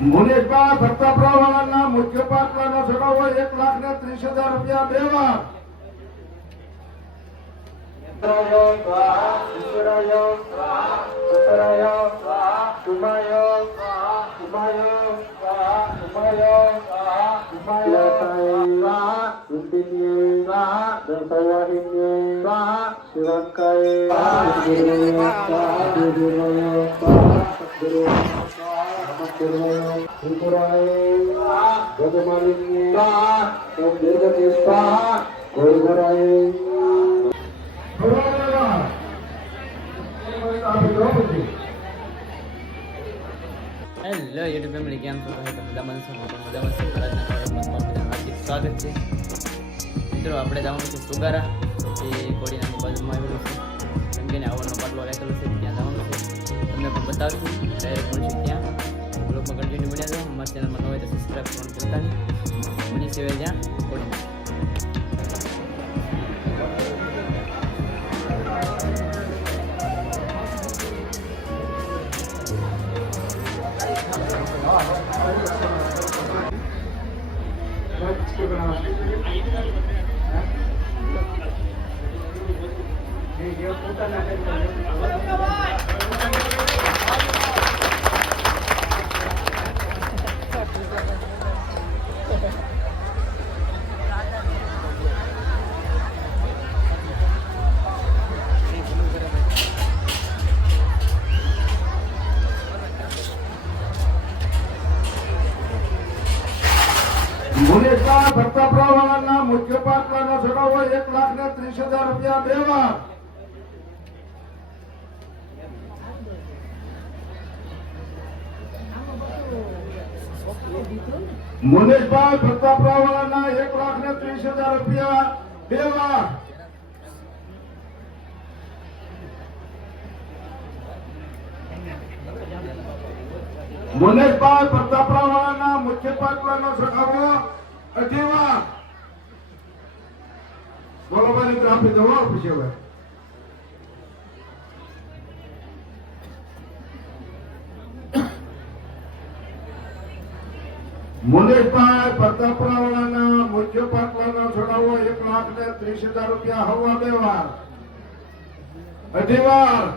મુનેશભાઈ ભક્તાપુરાવાળાના મુખ્ય પાટલાનો છોડાવો એક લાખ ને ત્રીસ હજાર રૂપિયા બે વાર બરોબર. આપણે દ્રૌપદી. હેલો યુટ્યુબ ફેમિલી કેમ છો? તમે મજામાં છો? હું મજામાં છું. કાર્યક્રમમાં બધાનું હાર્દિક સ્વાગત છે. મિત્રો, આપણે જવાનું છે સુગારા. એ કોડીનાની બાજુમાં આવેલું છે. કેમ કે આવવાનો પાટલો રાખેલો છે, ત્યાં જવાનું છે. તમને પણ બતાવશું. ડાયરેક્ટ મળશું ત્યાં. બ્લોગમાં કન્ટિન્યુ બન્યા જાઓ અમારા ચેનલમાં ન હોય તો સબસ્ક્રાઈબ કરવાનું ભૂલતા નહીં મળી સિવાય ત્યાં કોડીના મુનેશભાઈ ત્રીસ હજાર રૂપિયા બે વાર મુનેશભાઈ ભક્તાપુરાવાળાના એક લાખ ને ત્રીસ હજાર રૂપિયા બે વાર મુનેશભાઈ પ્રતાપરાવાળાના મુખ્ય પાટલાનો છોડાવો અઢી વાર બોલો ભાઈ આપી દો પૂછે હવે મુનેશભાઈ પ્રતાપરાવાળાના મુખ્ય પાટલાનો છોડાવો એક લાખ ને ત્રીસ હજાર રૂપિયા હવા બે વાર અઢી વાર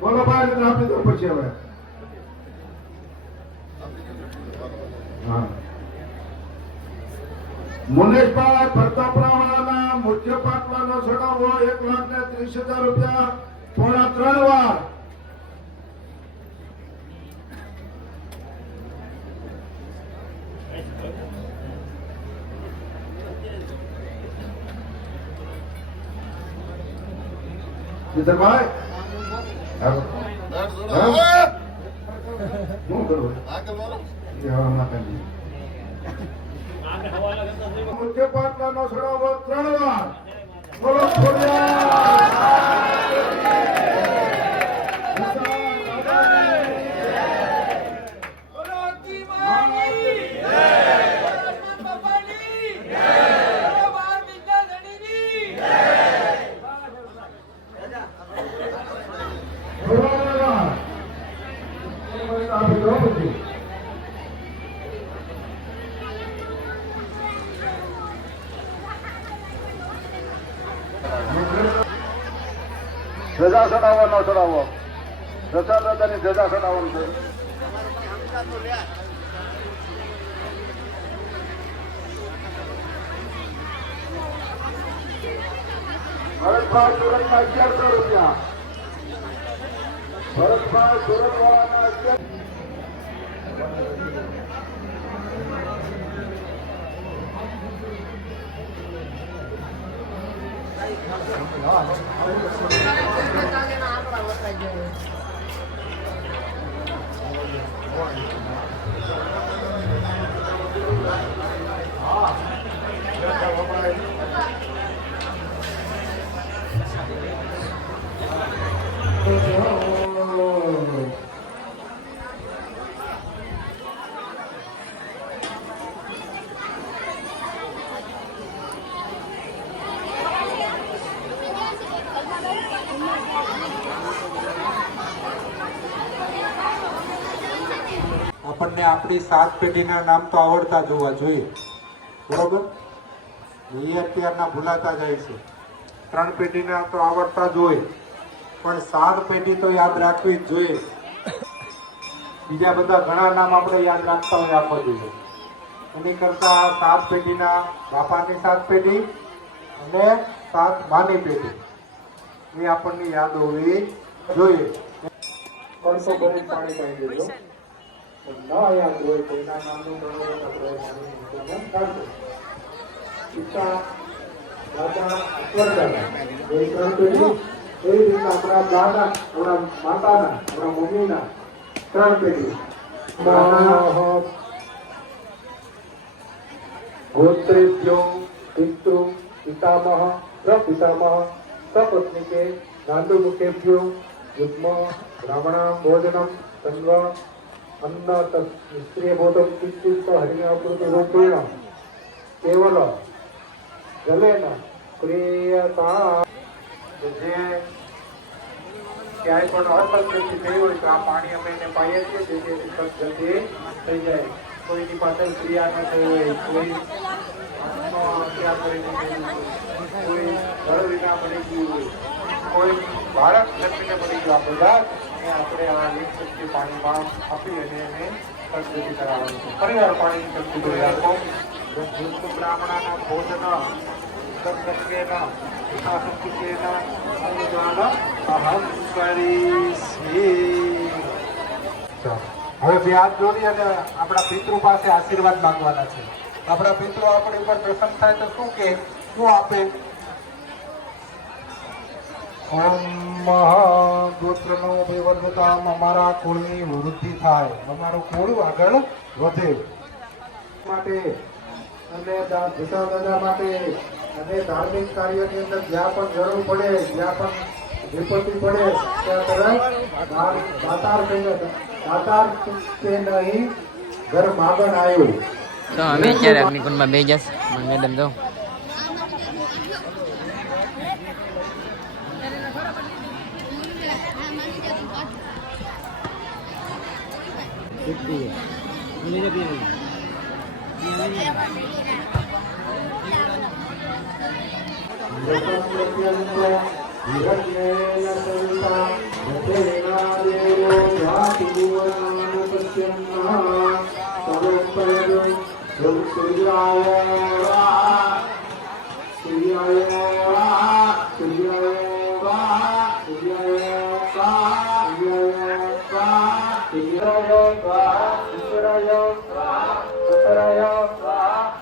બોલો ભાઈ આપી દો પછી હવે હા. મુનેશભાઈ પ્રતાપરાવાળાના મુખ્ય પાટવાનો સડાવો એક લાખ ને ત્રીસ હજાર રૂપિયા પોણા ત્રણ વાર. જીતરભાઈ? શું કરવું એવા માતાજી મુખ્ય પાટલાનો છોડાવો ત્રણ જજા થનારું છે ભરતભાઈ સુરત ના અગિયારસો રૂપિયા ભરતભાઈ સુરત વાળાના અગિયાર Thank you. Warren. આપણી સાત પેઢીના નામ તો આવડતા જ હોવા જોઈએ. બરોબર? એ અત્યારના ભૂલાતા જાય છે. ત્રણ પેઢીના તો આવડતા જ હોય પણ સાત પેઢી તો યાદ રાખવી જ જોઈએ. બીજા બધા ઘણા નામ આપણે યાદ રાખતા હોય આપવા જોઈએ એની કરતા સાત પેઢીના બાપાની સાત પેઢી અને સાત માની પેઢી. એ આપણને યાદ હોવી જોઈએ. કણસો ભરી પાણી પાઈ દેજો પણ ન યાદ હોય તો એના નામનું ગણો આપણે પાણી કાઢજો પિતા દાદા પરદાદા એ ત્રણ પેઢી એવી રીતના આપણા દાદા આપણા માતાના આપણા મમ્મીના ત્રણ પેઢી ગોત્રેભ્યો પિતૃ પિતામહ પ્રપિતામહ સપત્નિકે ગાંધુમુખેભ્યો યુગ્મ બ્રાહ્મણા ભોજનમ તન્વ અન્ન નિષ્ક્રિયબોધમ કિંચિત હરિણાકૃતિ રૂપેણ કેવલ જલેન જે ક્યાંય પણ અસંગતિ થઈ હોય આ પાણી અમે પાઈએ છીએ જેથી થઈ જાય કોઈની પાછળ ક્રિયા ન થઈ હોય કોઈ ત્યાગ હોય, કોઈ ઘર વિના પડી ગયું હોય કોઈ બાળક જન્મીને પડી ગયું આ બધા જ આપણે આ એક શક્તિ પાણીમાં આપી અને એને સદગતિ કરાવવાનું છે ફરીવાર પાણીની શક્તિ જોઈ આપો દુષ્ટ બ્રાહ્મણાના ભોજન સદગત્યેન યથાશક્તિકેન અનુદાન અહમ કરીશી હવે વ્યાજ હાથ અને આપણા પિતૃ પાસે આશીર્વાદ માંગવાના છે. આપણા પિતૃ આપણી ઉપર પ્રસન્ન થાય તો શું કે? શું આપે? ઓમ ગોત્રનો વિવર્ધતામ અમારા કુળની વૃદ્ધિ થાય. અમારું કુળ આગળ વધે. માટે અને પિતા દાદા માટે અને ધાર્મિક કાર્યની અંદર જ્યાં પણ જરૂર પડે, જ્યાં પણ વિપત્તિ પડે, ત્યાં તરત દાતાર દાતાર કે નહીં, ઘર માગણ આવ્યું તો અમે ક્યારે? અગ્નિકુંડમાં બે જશ મેડમ ஃபிஃப்டி சமர்ப்பயம்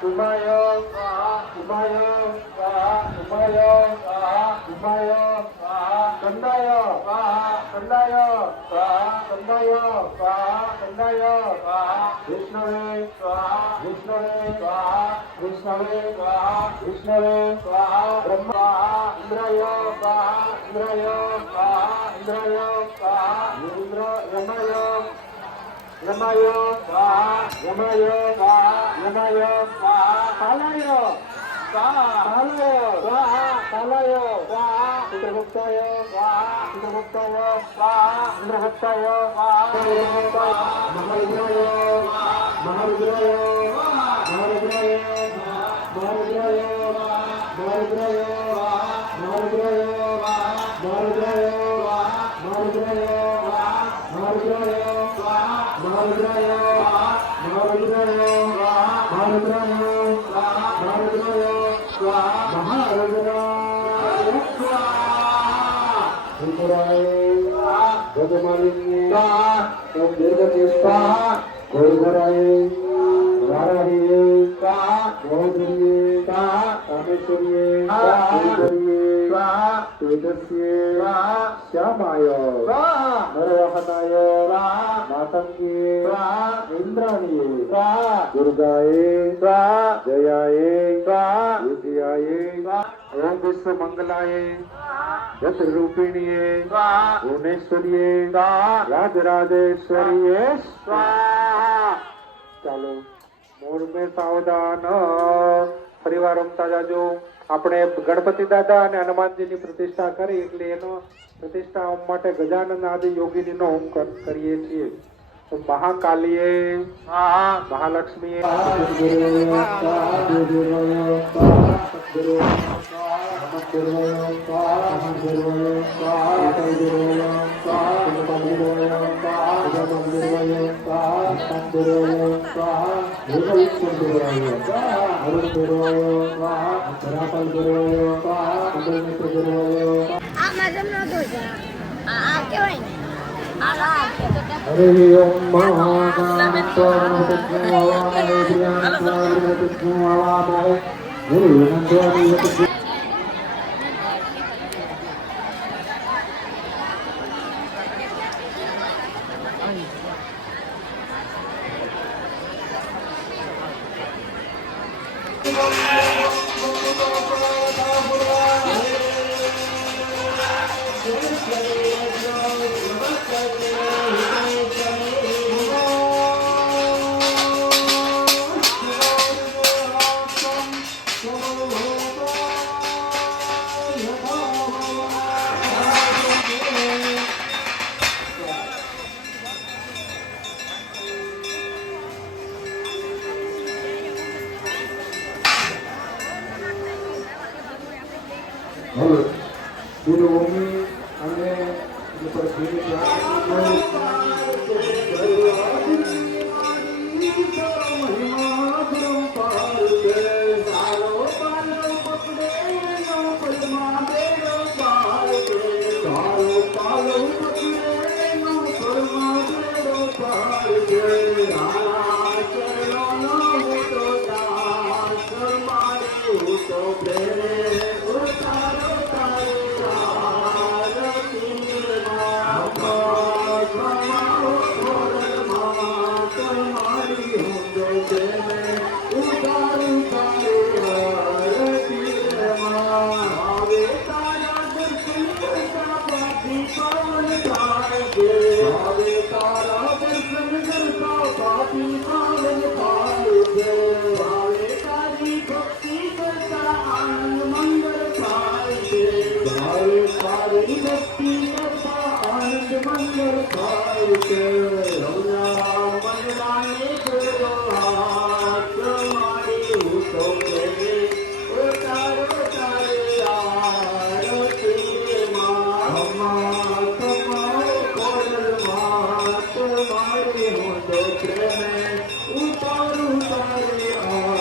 ఉమయో ఉమయో ఉమయో ఉమయో కందాయో కందాయో కందాయో కందాయో విష్ణువే విష్ణువే విష్ణువే విష్ణువే బ్రహ్మ ఇంద్రయో ఇంద్రయో ఇంద్రయో ఇంద్ర రమయో ಯಮಯ ಯಮಯ ಯಮಯ ಪಾಲಯ ಪಾಲಯ ಪಾಲಯ ಇಂದ್ರಗುಪ್ತಾಯ ಇಂದ್ರಗುಪ್ತಾಯ ಇಂದ್ರಗುಪ್ತಾಯ ಮಹಾವಿಜಯ ಮಹಾವಿಜಯ ಮಹಾವಿಜಯ ಮಹಾವಿಜಯ ಮಹಾವಿಜಯ ત્રિપુરાય ગજમાલિની ઓમ દીર્ઘ વારાહીએ સ્વાહા ગૌધરીએ સ્વાહા રામેશ્વરીએ સ્વાહા સ્વાહા તેજસ્યે સ્વાહા શ્યામાય સ્વાહા નરવહનાય સ્વાહા માતંગીએ સ્વાહા ઇન્દ્રાણીએ સ્વાહા દુર્ગાએ સ્વાહા જયાએ સ્વાહા વિદ્યાએ સ્વાહા ઓમ વિશ્વ મંગલાએ જતરૂપિણીએ સ્વાહા ચાલો મોર મે સાવધાન. ફરીવાર રમતા જાજો. આપણે ગણપતિ દાદા અને હનુમાનજીની પ્રતિષ્ઠા કરી એટલે એનો પ્રતિષ્ઠા માટે ગજાનંદ આદિ યોગીનીનો હોમ કરીએ છીએ. મહાકાલીએ મહાલક્ષ્મીએ. આ માધમ નો દોષ આ આ કહેવાય ને આ આ કહેવાય. હરિ ઓમ મહાગણપતિ હવે やった! হলো প্রেমে উপার উপারে আর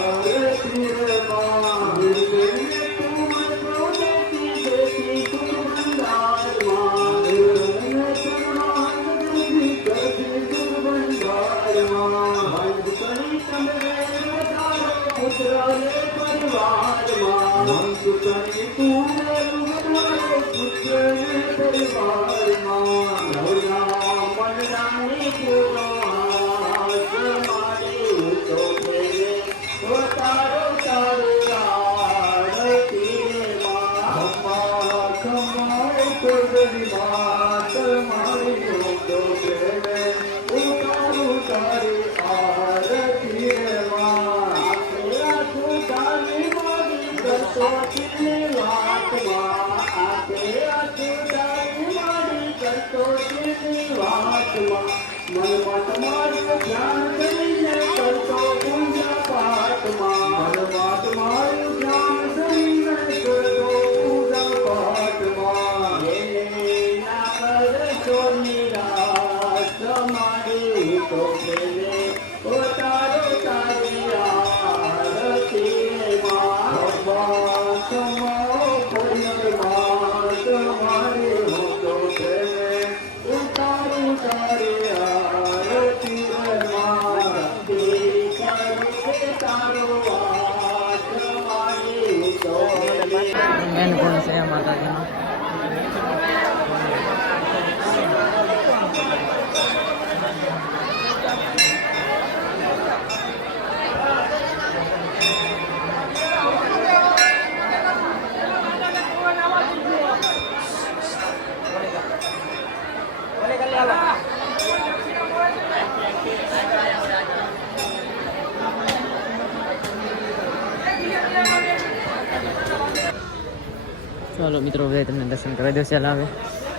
ચાલો મિત્રો બધા તમને દર્શન કરાવી દો ચાલ આવે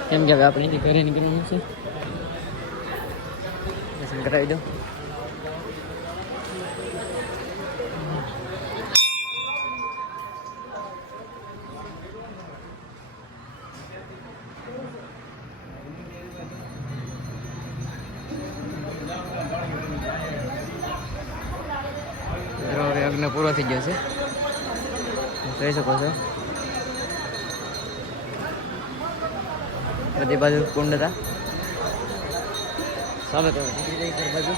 કેમ કે હવે આપણે અહીંથી ઘરે નીકળવાનું છે દર્શન કરાવી દો મિત્રો હવે યજ્ઞ પૂરો થઈ ગયો છે જોઈ શકો છો બધી બાજુ કુંડ હતા? નીકળી જાય બાજુ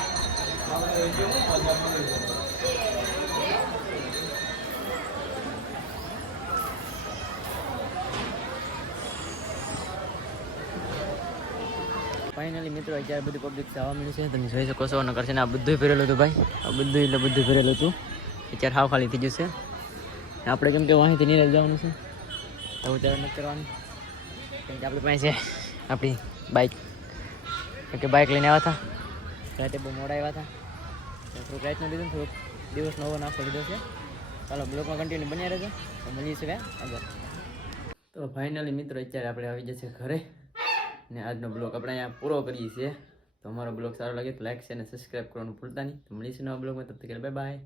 ફાઇનલી મિત્રો અત્યારે બધી પબ્લિક જવા મળ્યું છે. તમે જોઈ શકો છો નગર છે ને આ બધું ભરેલું હતું ભાઈ. આ બધું એટલે બધું ભરેલું હતું. અત્યારે હાવ ખાલી થઈ ગયું છે. આપણે કેમ કે વાંહીથી નીરજ જવાનું છે. આવું ત્યારે નથી કરવાનું. કેમ કે આપણી પાસે આપણી બાઇક કે બાઇક લઈને આવ્યા હતા. રાતે બહુ મોડા આવ્યા હતા. થોડુંક રાતનું લીધું થોડુંક દિવસ નવો નાખો લીધો છે. ચાલો, બ્લોકમાં કન્ટિન્યુ બન્યા રહેજો. તો મળીએ છીએ આગળ. તો ફાઇનલી મિત્રો, અત્યારે આપણે આવી જશે ઘરે. ને આજનો બ્લોગ આપણે અહીંયા પૂરો કરીએ છીએ. તો અમારો બ્લોગ સારો લાગે તો લાઈક છે અને સબસ્ક્રાઈબ કરવાનું ભૂલતા નહીં. તો મળીશું નવા બ્લોગમાં તબ તક બાય બાય